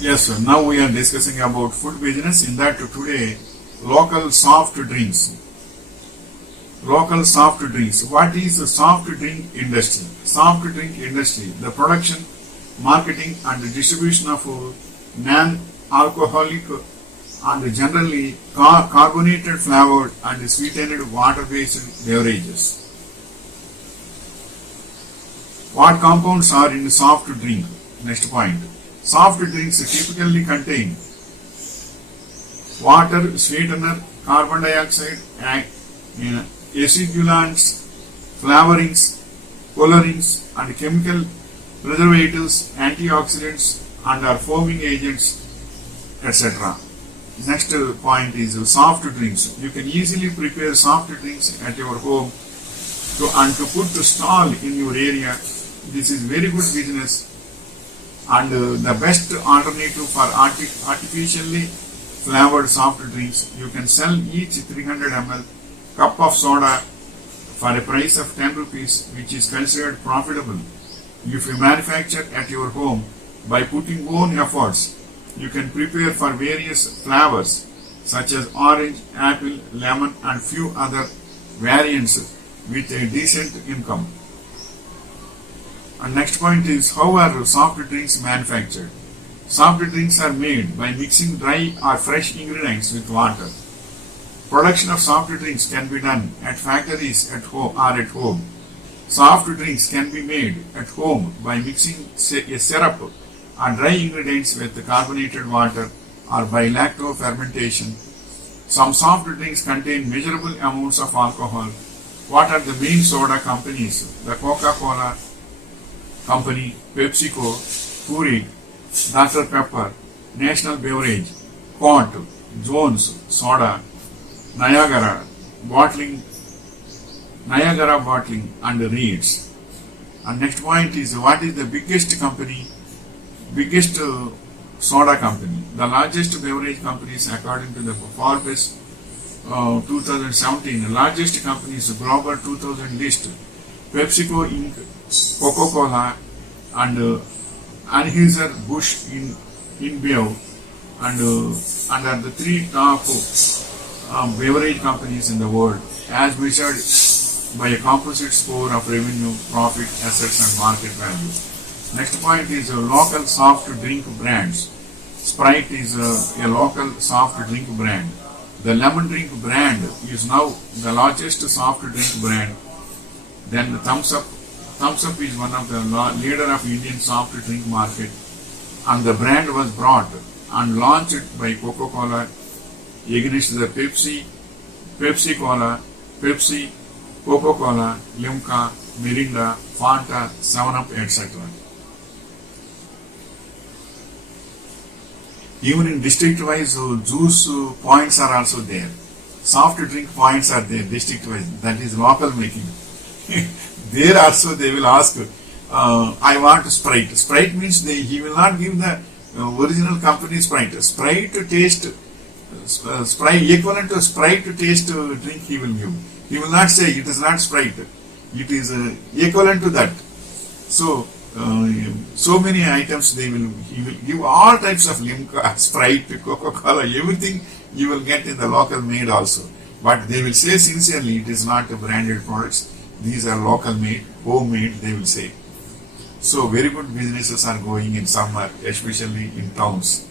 Yes, sir. Now we are discussing about food business. In that today, local soft drinks. Local soft drinks. What is the soft drink industry? Soft drink industry, the production, marketing and distribution of non-alcoholic and generally carbonated flavored and sweetened water-based beverages. What compounds are in soft drink? Next point. Soft drinks typically contain water, sweetener, carbon dioxide, acidulants, flavorings, colorings, and chemical preservatives, antioxidants, and are foaming agents, etc. Next point is soft drinks. You can easily prepare soft drinks at your home and to put the stall in your area. This is very good business and the best alternative for artificially flavored soft drinks. You can sell each 300 ml cup of soda for a price of 10 rupees, which is considered profitable. If you manufacture at your home by putting own efforts, you can prepare for various flavors such as orange, apple, lemon and few other variants with a decent income. And next point is, how are soft drinks manufactured? Soft drinks are made by mixing dry or fresh ingredients with water. Production of soft drinks can be done at factories at home or at home. Soft drinks can be made at home by mixing a syrup or dry ingredients with carbonated water or by lacto fermentation. Some soft drinks contain measurable amounts of alcohol. What are the main soda companies? The Coca-Cola Company, PepsiCo, Keurig, Dr. Pepper, National Beverage, Quant, Jones, Soda, Niagara Bottling, and Reeds. And next point is, what is the biggest company? Biggest soda company. The largest beverage companies according to the Forbes 2017. The largest companies Global 2000 list. PepsiCo Inc., Coca-Cola and Anheuser-Busch InBev and are the three top beverage companies in the world as measured by a composite score of revenue, profit, assets and market value. Next point is local soft drink brands. Sprite is a local soft drink brand. The lemon drink brand is now the largest soft drink brand. Then the Thumbs Up. Thumbs Up is one of the leader of Indian soft drink market, and the brand was brought and launched by Coca-Cola against the Pepsi Cola, Pepsi, Coca-Cola, Limca, Mirinda, Fanta, 7-Up, etc. Even in district-wise juice points are also there. Soft drink points are there district-wise. That is local making. There also they will ask, I want Sprite. Sprite means he will not give the original company Sprite. Sprite taste, Sprite equivalent to Sprite taste drink he will give. He will not say it is not Sprite. It is equivalent to that. So, so many items he will give all types of Limca, Sprite, Coca-Cola, everything you will get in the local made also. But they will say sincerely it is not branded products. These are local made, homemade, they will say. So very good businesses are going in summer, especially in towns.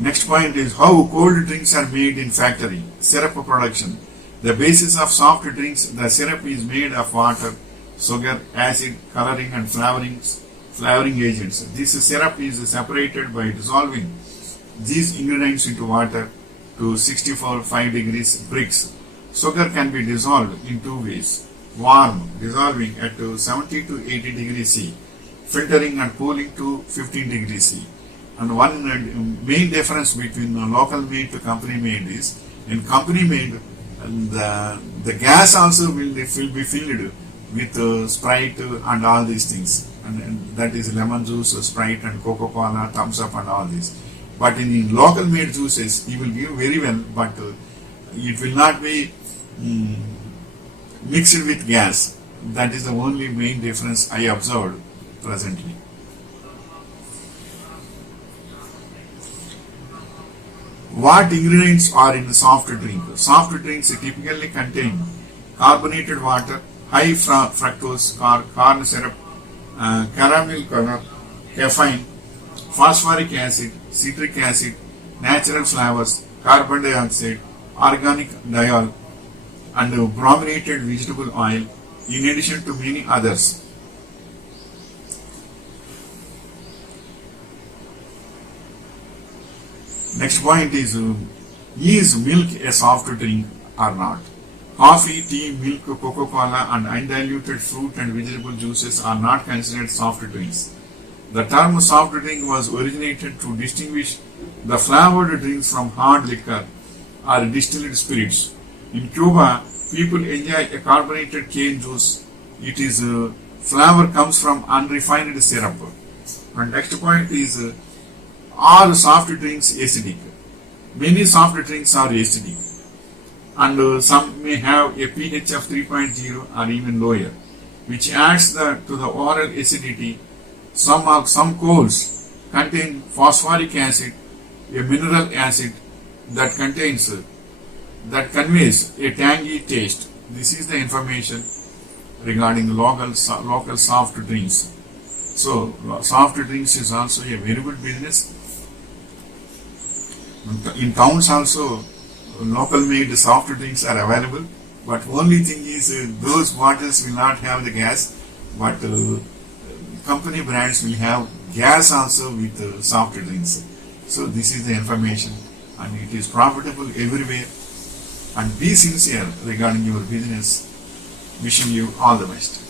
Next point is how cold drinks are made in factory. Syrup production. The basis of soft drinks, the syrup is made of water, sugar, acid, coloring and flavoring agents. This syrup is separated by dissolving these ingredients into water to 64.5 degrees bricks. Sugar can be dissolved in two ways. Warm, dissolving at 70 to 80 degrees C, filtering and cooling to 15 degrees C. And one main difference between local made to company made is, in company made, the gas also will be filled with Sprite and all these things. And that is lemon juice, Sprite and Coca-Cola, Thumbs Up and all this. But in local made juices, he will give very well, but it will not be mixed with gas. That is the only main difference I observed presently. What ingredients are in soft drink? Soft drinks typically contain carbonated water, high fructose, corn syrup, caramel color, caffeine, phosphoric acid, citric acid, natural flavors, carbon dioxide, organic diol, and brominated vegetable oil, in addition to many others. Next point is milk a soft drink or not? Coffee, tea, milk, Coca-Cola, and undiluted fruit and vegetable juices are not considered soft drinks. The term soft drink was originated to distinguish the flavored drinks from hard liquor or distilled spirits. In Cuba, people enjoy a carbonated cane juice. It is flavor comes from unrefined syrup. And next point is are soft drinks acidic? Many soft drinks are acidic, and some may have a pH of 3.0 or even lower, which adds to the oral acidity. Some coals contain phosphoric acid, a mineral acid that conveys a tangy taste. This is the information regarding local soft drinks. So soft drinks is also a very good business. In towns also, local made soft drinks are available, but only thing is those bottles will not have the gas, but company brands will have gas also with soft drinks. So this is the information, and it is profitable everywhere. And be sincere regarding your business. Wishing you all the best.